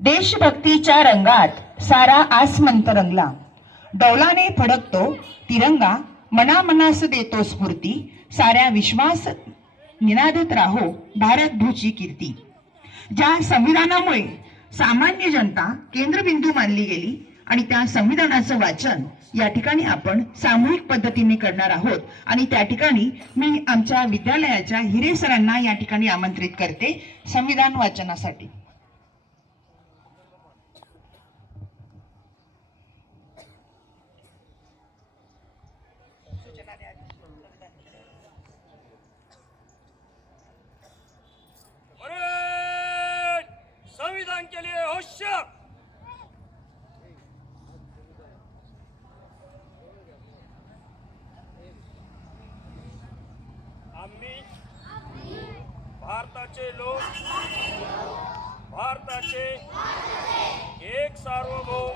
देशभक्तीच्या रंगात सारा आसमंत रंगला. डौलाने फडकतो तिरंगा मनामनास देतो स्फूर्ती साऱ्या विश्वास निनादत राहो भारत भूची कीर्ती. ज्या संविधानामुळे सामान्य जनता केंद्रबिंदू मानली गेली आणि त्या संविधानाचं वाचन या ठिकाणी आपण सामूहिक पद्धतीने करणार आहोत आणि त्या ठिकाणी मी आमच्या विद्यालयाच्या हिरे सरांना या ठिकाणी आमंत्रित करते संविधान वाचनासाठी. संविधान के लिए होशियार आम्ही भारताचे लोक भारताचे एक सार्वभौम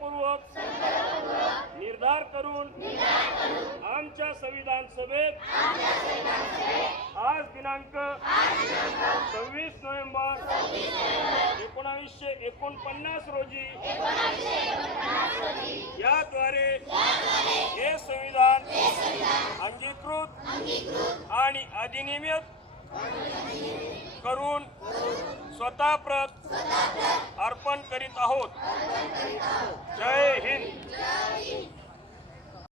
संकल्पपूर्वक निर्धार करून आमच्या संविधान सभेत आज दिनांक सव्वीस नोव्हेंबर एकोणावीसशे एकोणपन्नास रोजी याद्वारे हे संविधान अंगीकृत आणि अधिनियमित करून स्वतः प्रत अर्पण करीत आहोत. जय हिंद.